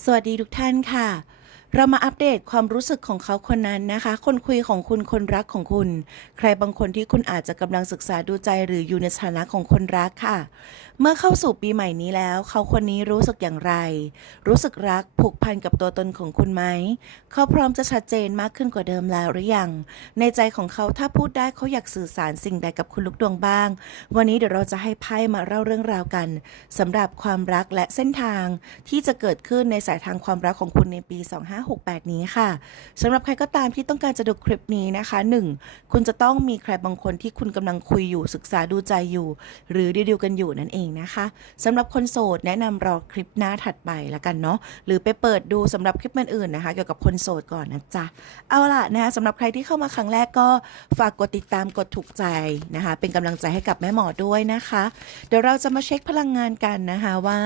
สวัสดีทุกท่านค่ะ เรามาอัปเดตความรู้สึกของเขาคนนั้นนะคะ คนคุยของคุณคนรักของคุณ ใครบางคนที่คุณอาจจะกำลังศึกษาดูใจหรืออยู่ในสถานะของคนรักค่ะ เมื่อเข้าสู่ปีใหม่นี้แล้ว เขาคนนี้รู้สึกอย่างไร รู้สึกรักผูกพันกับตัวตนของคุณไหม เขาพร้อมจะชัดเจนมากขึ้นกว่าเดิมแล้วหรือยัง ในใจของเขาถ้าพูดได้เขาอยากสื่อสารสิ่งใดกับคุณลูกดวงบ้าง วันนี้เดี๋ยวเราจะให้ไพ่มาเล่าเรื่องราวกันสำหรับความรักและเส้นทางที่จะเกิดขึ้นในสายทางความรักของคุณในปี 25 568 นี้ค่ะสำหรับใครก็ตามที่ต้องการจะดูคลิปนี้นะคะ 1. คุณจะต้องมีใครบางคนที่คุณกำลังคุยอยู่ศึกษาดูใจอยู่ หรือดีลๆกันอยู่นั่นเองนะคะสำหรับคนโสดแนะนำรอคลิปหน้าถัดไปล้วกันเนาะหรือไปเปิดดูสำหรับคลิปอื่นๆนะคะ เกี่ยวกับคนโสดก่อนนะจ๊ะเอาล่ะนะคะสำหรับใครที่เข้ามาครั้งแรกก็ฝากกดติดตามกดถูกใจนะคะ เป็นกำลังใจให้กับแม่หมอด้วยนะคะ เดี๋ยวเราจะมาเช็คพลังงานกันนะคะว่า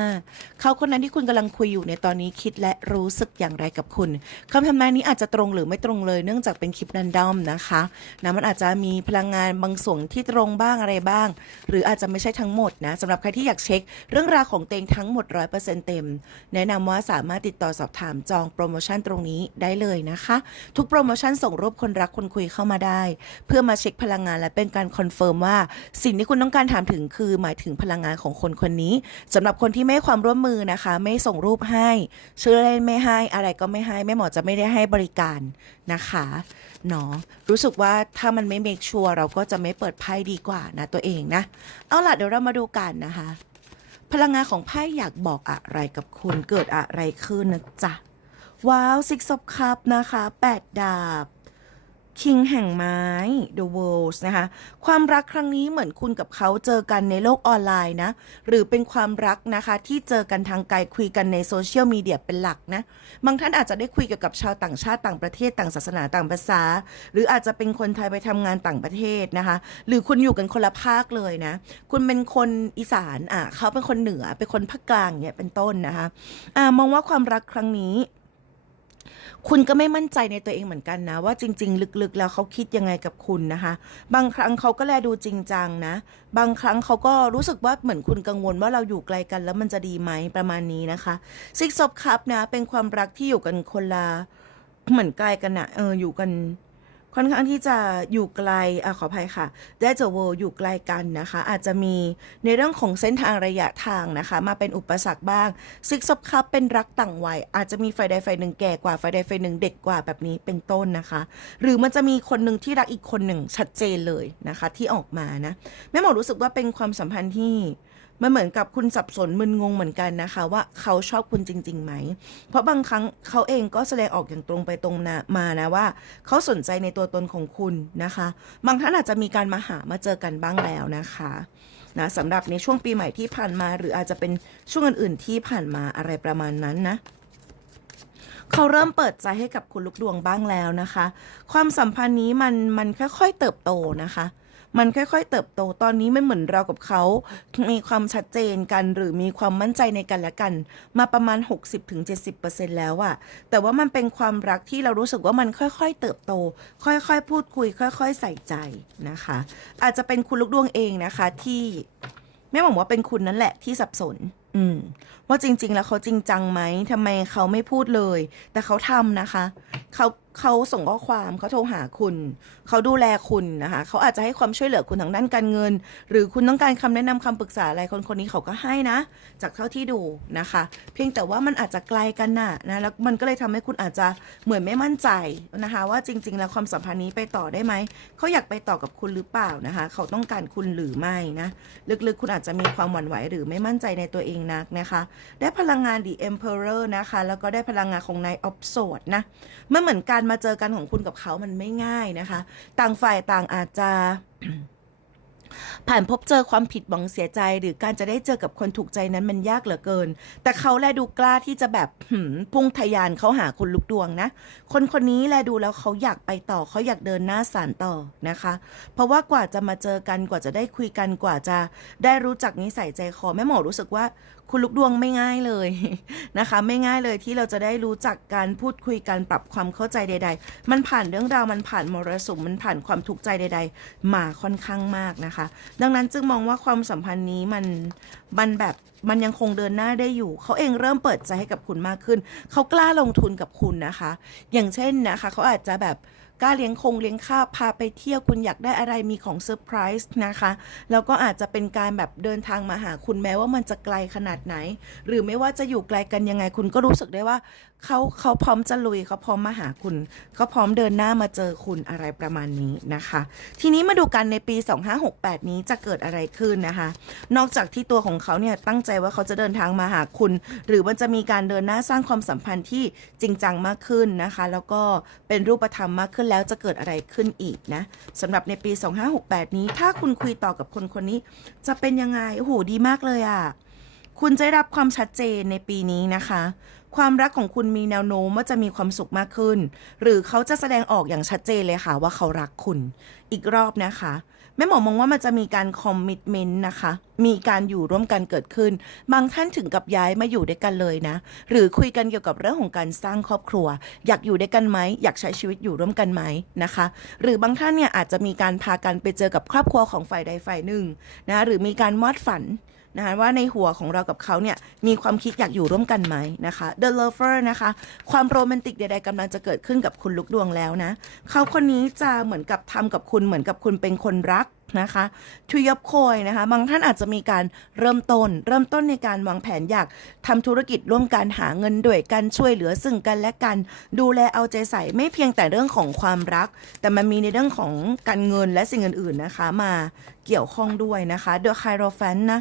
เขาคนนั้นที่คุณกำลังคุยอยู่ในตอนนี้คิดและรู้สึกอย่างไรกับคุณคำทำนายนี้อาจจะตรงหรือไม่ตรงเลยเนื่องจากเป็นคลิปนันดอมนะคะนะมันอาจจะมีพลังงานบางส่วนที่ตรงบ้างอะไรบ้าง หรืออาจจะไม่ใช่ทั้งหมดนะสำหรับใครที่อยากเช็ค เรื่องราวของเตงทั้งหมด 100%เต็ม แนะนำว่าสามารถติดต่อสอบถามจองโปรโมชั่นตรงนี้ได้เลยนะคะ ทุกโปรโมชั่นส่งรูปคนรักคนคุยเข้ามาได้ เพื่อมาเช็คพลังงานและเป็นการคอนเฟิร์มว่าสิ่งที่คุณต้องการถามถึงคือหมายถึงพลังงานของคนคนนี้สำหรับคนที่ไม่ความร่วมมือนะคะ ไม่ส่งรูปให้ชื่อเล่นไม่ให้อะไรก็ไม่ให้แม่หมอจะไม่ได้ให้บริการนะคะเนาะรู้สึกว่าถ้ามันไม่เมคชัวร์เราก็จะไม่เปิดไพ่ดีกว่านะตัวเองนะ เอาล่ะเดี๋ยวเรามาดูกันนะคะ พลังงานของไพ่อยากบอกอะไรกับคุณเกิดอะไรขึ้นนะจ๊ะว้าว Six of Cup นะคะแปดดาบ คิงแห่งไม้ The World นะคะ ความรักครั้งนี้เหมือนคุณกับเขาเจอกันในโลกออนไลน์นะ หรือเป็นความรักนะคะที่เจอกันทางไกลคุยกันในโซเชียลมีเดียเป็นหลักนะ บางท่านอาจจะได้คุยเกี่ยวกับชาวต่างชาติต่างประเทศต่างศาสนาต่างภาษา หรืออาจจะเป็นคนไทยไปทำงานต่างประเทศนะคะ หรือคุณอยู่กันคนละภาคเลยนะ คุณเป็นคนอีสานอะเขาเป็นคนเหนือเป็นคนภาคกลางเนี่ยเป็นต้นนะคะอ่ามองว่าความรักครั้งนี้ คุณก็ไม่มั่นใจในตัวเองเหมือนกันนะ ว่าจริง ๆ ลึกๆ แล้วเขาคิดยังไงกับคุณนะคะ บางครั้งเขาก็แลดูจริงจังนะ บางครั้งเขาก็รู้สึกว่าเหมือนคุณกังวลว่าเราอยู่ไกลกันแล้วมันจะดีไหมประมาณนี้นะคะซิกซอบคับนะ เป็นความรักที่อยู่กันคนละเหมือนไกลกันนะเอออยู่กัน ค่อนข้างที่จะอยู่ไกลอะขออภัยค่ะได้เจอเวอยู่ไกลกันนะคะ อาจจะมีในเรื่องของเส้นทางระยะทางนะคะ มาเป็นอุปสรรคบ้างซิกซอบคัพเป็นรักต่างวัย อาจจะมีฝ่ายใดฝ่ายหนึ่งแก่กว่าฝ่ายใดฝ่ายหนึ่งเด็กกว่าแบบนี้เป็นต้นนะคะ หรือมันจะมีคนหนึ่งที่รักอีกคนหนึ่งชัดเจนเลยนะคะ ที่ออกมานะแม่หมอรู้สึกว่าเป็นความสัมพันธ์ที่ มันเหมือนกับคุณสับสนมึนงงเหมือนกันนะคะ ว่าเขาชอบคุณจริงๆไหม เพราะบางครั้งเขาเองก็แสดงออกอย่างตรงไปตรงนะมานะว่า เขาสนใจในตัวตนของคุณนะคะ บางท่านอาจจะมีการมาหามาเจอกันบ้างแล้วนะคะนะสำหรับในช่วงปีใหม่ที่ผ่านมา หรืออาจจะเป็นช่วงอื่นๆที่ผ่านมาอะไรประมาณนั้นนะเขาเริ่มเปิดใจให้กับคุณลูกดวงบ้างแล้วนะคะ ความสัมพันธ์นี้มันมันค่อยๆเติบโตนะคะ มันค่อย ๆ เติบโตตอนนี้มันเหมือนเรากับเขา มีความชัดเจนกันหรือมีความมั่นใจในกันและกัน มาประมาณ 60-70%แล้วอะแต่ว่ามันเป็นความรักที่เรารู้สึกว่ามันค่อย ๆ เติบโต ค่อยๆ พูดคุย ค่อย ๆ ใส่ใจนะคะ อาจจะเป็นคุณลูกดวงเองนะคะที่แม่บอกว่าเป็นคุณนั่นแหละที่สับสน อืม ว่าจริง ๆ แล้วเขาจริงจังไหมทำไมเขาไม่พูดเลย แต่เขาทำนะคะ เขา เขาส่งข้อความเขาโทรหาคุณ เขาดูแลคุณนะคะเขาอาจจะให้ความช่วยเหลือคุณทางด้านการเงิน หรือคุณต้องการคำแนะนำคำปรึกษาอะไรคนคนนี้เขาก็ให้นะ จากเท่าที่ดูนะคะ เพียงแต่ว่ามันอาจจะไกลกันน่ะนะแล้วมันก็เลยทำให้คุณอาจจะเหมือนไม่มั่นใจนะคะว่าจริง ๆ แล้วความสัมพันธ์นี้ไปต่อได้ไหมเขาอยากไปต่อกับคุณหรือเปล่านะคะ เขาต้องการคุณหรือไม่นะลึกๆคุณอาจจะมีความหวั่นไหวหรือไม่มั่นใจในตัวเองนักนะคะ ได้พลังงาน The Emperor นะคะแล้วก็ได้พลังงานของ Knight of Swords นะมันเหมือนการมาเจอกันของคุณกับเขามันไม่ง่ายนะคะ ต่างฝ่ายต่างอาจจะผ่านพบเจอความผิดหวังเสียใจ หรือการจะได้เจอกับคนถูกใจนั้นมันยากเหลือเกิน แต่เขาแลดูกล้าที่จะแบบพุ่งทะยานเขาหาคนลุกดวงนะ คนคนนี้แลดูแล้วเขาอยากไปต่อเขาอยากเดินหน้าสารต่อนะคะ เพราะว่ากว่าจะมาเจอกันกว่าจะได้คุยกันกว่าจะได้รู้จักนิสัยใจคอแม่หมอรู้สึกว่า คุณลูกดวงไม่ง่ายเลยนะคะ ไม่ง่ายเลยที่เราจะได้รู้จักการพูดคุยการปรับความเข้าใจใด ๆ มันผ่านเรื่องราวมันผ่านมรสุมมันผ่านความทุกข์ใจใด ๆ มาค่อนข้างมากนะคะ ดังนั้นจึงมองว่าความสัมพันธ์นี้มันมันแบบมันยังคงเดินหน้าได้อยู่ เขาเองเริ่มเปิดใจให้กับคุณมากขึ้น เขากล้าลงทุนกับคุณนะคะ อย่างเช่นนะคะ เขาอาจจะแบบ กล้าเลี้ยงคงเลี้ยงข้าวพาไปเที่ยวคุณอยากได้อะไรมีของเซอร์ไพรส์นะคะ แล้วก็อาจจะเป็นการแบบเดินทางมาหาคุณแม้ว่ามันจะไกลขนาดไหน หรือไม่ว่าจะอยู่ไกลกันยังไงคุณก็รู้สึกได้ว่าเขาเขาพร้อมจะลุยเขาพร้อมมาหาคุณเขาพร้อมเดินหน้ามาเจอคุณอะไรประมาณนี้นะคะ ทีนี้มาดูกันในปี 2568 นี้จะเกิดอะไรขึ้นนะคะ นอกจากที่ตัวของเขาเนี่ยตั้งใจว่าเขาจะเดินทางมาหาคุณ หรือมันจะมีการเดินหน้าสร้างความสัมพันธ์ที่จริงจังมากขึ้นนะคะ แล้วก็เป็นรูปธรรมมากขึ้นแล้วจะเกิดอะไรขึ้นอีกนะสำหรับในปี 2568 นี้ถ้าคุณคุยต่อกับคนคนนี้ จะเป็นยังไงโอ้โหดีมากเลยอะ่ะคุณจะได้รับความชัดเจนในปีนี้นะคะ ความรักของคุณมีแนวโน้มว่าจะมีความสุขมากขึ้น หรือเขาจะแสดงออกอย่างชัดเจนเลยค่ะว่าเขารักคุณ อีกรอบนะคะแม่หมอมองว่ามันจะมีการคอมมิชเมนต์นะคะ มีการอยู่ร่วมกันเกิดขึ้น บางท่านถึงกับย้ายมาอยู่ด้วยกันเลยนะ หรือคุยกันเกี่ยวกับเรื่องของการสร้างครอบครัว อยากอยู่ด้วยกันไหม อยากใช้ชีวิตอยู่ร่วมกันไหมนะคะ หรือบางท่านเนี่ยอาจจะมีการพากันไปเจอกับครอบครัวของฝ่ายใดฝ่ายหนึ่งนะ หรือมีการวาดฝัน นะคะว่าในหัวของเรากับเขาเนี่ยมีความคิดอยากอยู่ร่วมกันไหมนะคะ The Lover นะคะ ความโรแมนติกใดๆกำลังจะเกิดขึ้นกับคุณลูกดวงแล้วนะเขาคนนี้จะเหมือนกับทำกับคุณเหมือนกับคุณเป็นคนรัก นะคะทุยบโคยนะคะ บางท่านอาจจะมีการเริ่มต้น เริ่มต้นในการวางแผนอยากทำธุรกิจร่วมกันหาเงินด้วยกันช่วยเหลือซึ่งกันและกัน ดูแลเอาใจใส่ไม่เพียงแต่เรื่องของความรัก แต่มันมีในเรื่องของการเงินและสิ่งอื่นๆนะคะ มาเกี่ยวข้องด้วยนะคะ The Hierophant นะ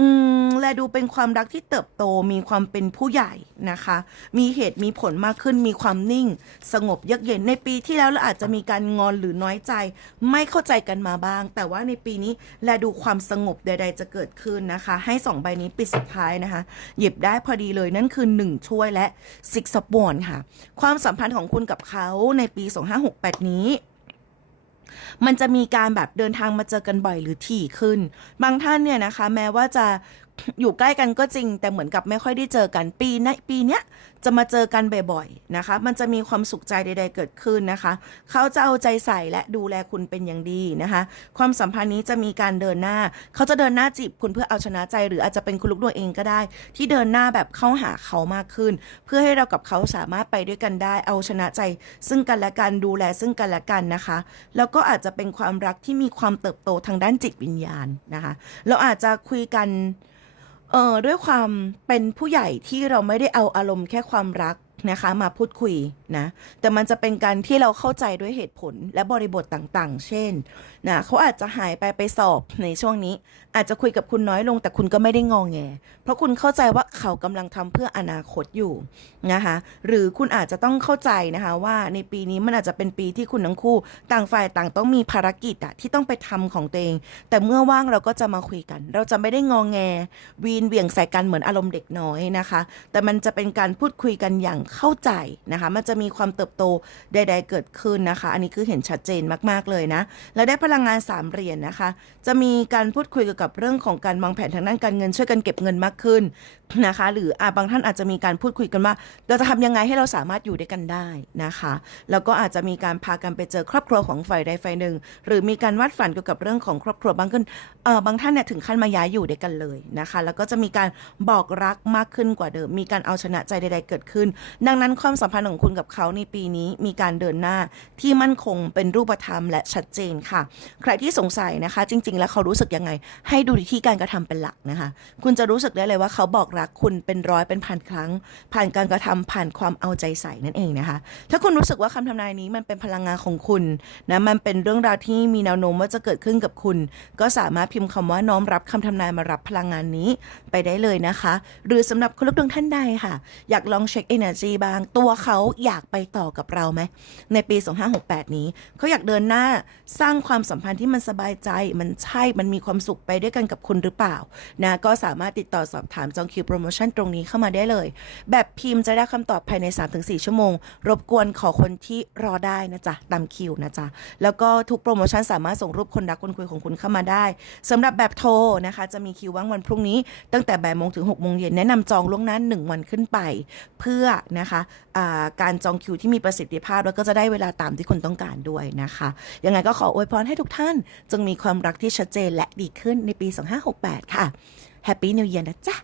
อืมและดูเป็นความรักที่เติบโตมีความเป็นผู้ใหญ่นะคะ มีเหตุมีผลมากขึ้นมีความนิ่ง สงบเยือกเย็นในปีที่แล้วเราอาจจะมีการงอนหรือน้อยใจ ไม่เข้าใจกันมาบ้าง แต่แต่ว่าในปีนี้แลดูความสงบใด ๆ จะเกิดขึ้นนะคะ ให้สองใบนี้ปิดสุดท้ายนะคะ หยิบได้พอดีเลยนั่นคือ 1 ช่วยและ Six of Wands ค่ะ ความสัมพันธ์ของคุณกับเขาในปี 2568 นี้มันจะมีการแบบเดินทางมาเจอกันบ่อยหรือถี่ขึ้น บางท่านเนี่ยนะคะ แม้ว่าจะ อยู่ใกล้กันก็จริง แต่เหมือนกับไม่ค่อยได้เจอกันปีนะปีเนี้ยจะมาเจอกันบ่อยๆนะคะ มันจะมีความสุขใจใด ๆ เกิดขึ้นนะคะ เขาจะเอาใจใส่และดูแลคุณเป็นอย่างดีนะคะ ความสัมพันธ์นี้จะมีการเดินหน้า เขาจะเดินหน้าจีบคุณเพื่อเอาชนะใจ หรืออาจจะเป็นคุณลูกดวงเองก็ได้ ที่เดินหน้าแบบเข้าหาเขามากขึ้น เพื่อให้เรากับเขาสามารถไปด้วยกันได้ เอาชนะใจ ซึ่งกันและกันดูแลซึ่งกันและกันนะคะ แล้วก็อาจจะเป็นความรักที่มีความเติบโตทางด้านจิตวิญญาณนะคะ เราอาจจะคุยกัน เออด้วยความเป็นผู้ใหญ่ที่เราไม่ได้เอาอารมณ์แค่ความรัก นะคะมาพูดคุยนะแต่มันจะเป็นการที่เราเข้าใจด้วยเหตุผลและบริบทต่างๆ เช่นนะเขาอาจจะหายไปไปสอบในช่วงนี้ อาจจะคุยกับคุณน้อยลง แต่คุณก็ไม่ได้งองแง เพราะคุณเข้าใจว่าเขากำลังทำเพื่ออนาคตอยู่นะคะหรือคุณอาจจะต้องเข้าใจนะคะว่าในปีนี้มันอาจจะเป็นปีที่คุณทั้งคู่ ต่างฝ่ายต่างต้องมีภารกิจอะที่ต้องไปทำของตัวเอง แต่เมื่อว่างเราก็จะมาคุยกัน เราจะไม่ได้งองแง วีนเหวี่ยงใส่กันเหมือนอารมณ์เด็กน้อยนะคะ แต่มันจะเป็นการพูดคุยกันอย่างเข้าใจนะคะ มันจะมีความเติบโตใด ๆ เกิดขึ้นนะคะ อันนี้คือเห็นชัดเจนมากๆเลยนะ แล้วได้พลังงานสามเหรียญนะคะ จะมีการพูดคุยเกี่ยวกับเรื่องของการวางแผนทางด้านการเงินช่วยกันเก็บเงินมากขึ้นนะคะ หรืออบางท่านอาจจะมีการพูดคุยกันว่า เราจะทำยังไงให้เราสามารถอยู่ด้วยกันได้นะคะ แล้วก็อาจจะมีการพากันไปเจอครอบครัวของฝ่ายใดฝ่ายหนึ่ง หรือมีการวาดฝันเกี่ยวกับเรื่องของครอบครัวบางคนเออบางท่านเนี่ยถึงขั้นมาย้ายอยู่ด้วยกันเลยนะคะ แล้วก็จะมีการบอกรักมากขึ้นกว่าเดิม มีการเอาชนะใจใด ๆ เกิดขึ้นดังนั้นความสัมพันธ์ของคุณกับเขาในปีนี้มีการเดินหน้าที่มั่นคงเป็นรูปธรรมและชัดเจนค่ะ ใครที่สงสัยนะคะ จริง ๆ แล้วเขารู้สึกยังไง ให้ดูที่การกระทำเป็นหลักนะคะ คุณจะรู้สึกได้เลยว่าเขาบอกรักคุณเป็นร้อยเป็นพันครั้ง ผ่านการกระทำผ่านความเอาใจใส่นั่นเองนะคะ ถ้าคุณรู้สึกว่าคำทำนายนี้มันเป็นพลังงานของคุณนะมันเป็นเรื่องราวที่มีแนวโน้มว่าจะเกิดขึ้นกับคุณ ก็สามารถพิมพ์คำว่าน้อมรับคำทำนายมารับพลังงานนี้ไปได้เลยนะคะ หรือสำหรับคุณลูกดวงท่านใดค่ะ อยากลองเช็ค energy บ้าง ตัวเขาอยากไปต่อกับเราไหม ในปี 2568 นี้ เขาอยากเดินหน้าสร้างความสัมพันธ์ที่มันสบายใจ มันใช่ มันมีความสุขไปด้วยกันกับคุณหรือเปล่า นะ ก็สามารถติดต่อสอบถามจองคิวโปรโมชั่นตรงนี้เข้ามาได้เลย แบบพิมพ์จะได้คำตอบภายใน 3-4 ชั่วโมง รบกวนขอคนที่รอได้นะจ๊ะ ตามคิวนะจ๊ะ แล้วก็ทุกโปรโมชั่นสามารถส่งรูปคนรักคนคุยของคุณเข้ามาได้สำหรับแบบโทรนะคะ จะมีคิวว่างวันพรุ่งนี้ ตั้งแต่บ่ายโมงถึง6โมงเย็นแนะนำจองล่วงหน้า1วันขึ้นไป เพื่อนะคะการจองคิวที่มีประสิทธิภาพ แล้วก็จะได้เวลาตามที่คนต้องการด้วยนะคะ ยังไงก็ขออวยพรให้ทุกท่าน จงมีความรักที่ชัดเจนและดีขึ้นในปี 2568 ค่ะ Happy New Year นะจ๊ะ